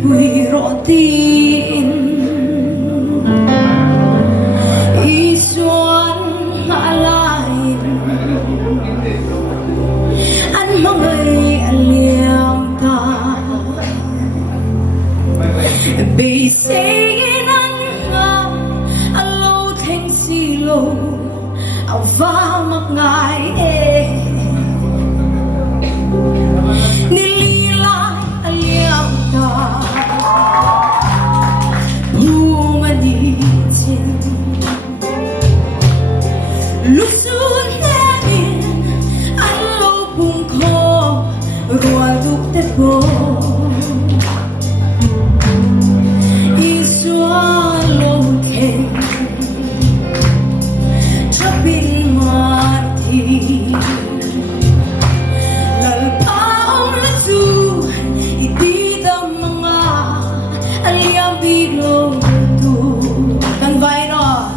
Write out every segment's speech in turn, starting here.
hmanpui rawn tin isuan alain an mangai aliam ta be saying an ngam alo theng silo ao va mak ngai lúc xuân đến anh lâu cùng khô rồi lúc tết cô đi xóa lâu thêm cho bình ngoan thì lần bao lần dù đi tâm mga aliam biglo tu kan vai no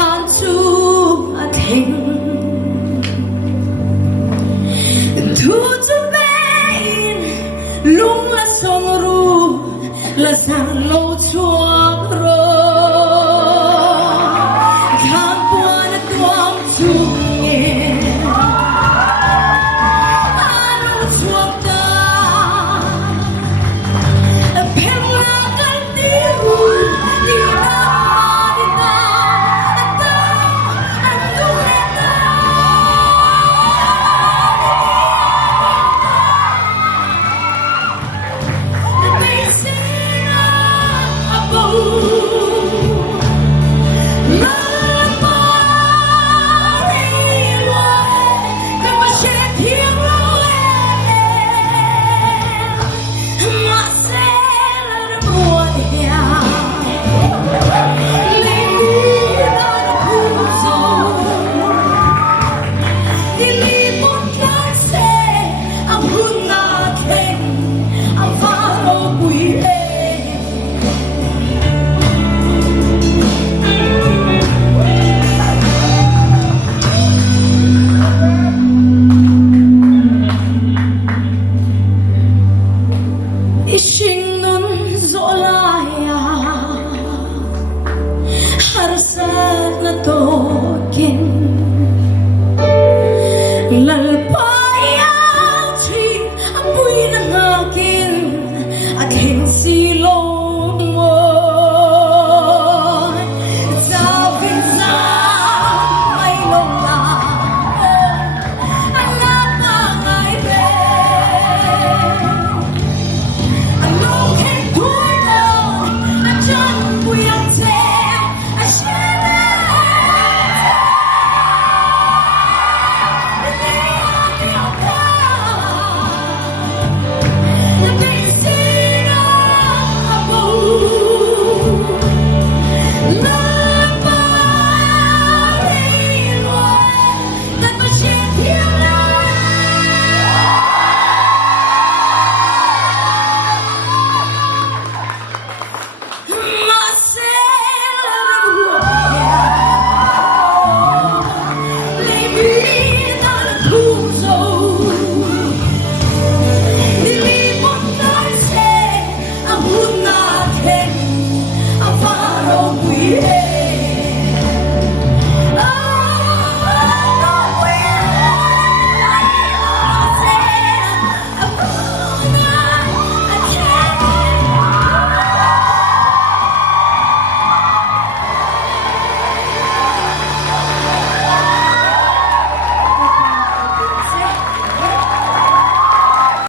than chu a thing thu chu bein lung la song ru la sang lo chua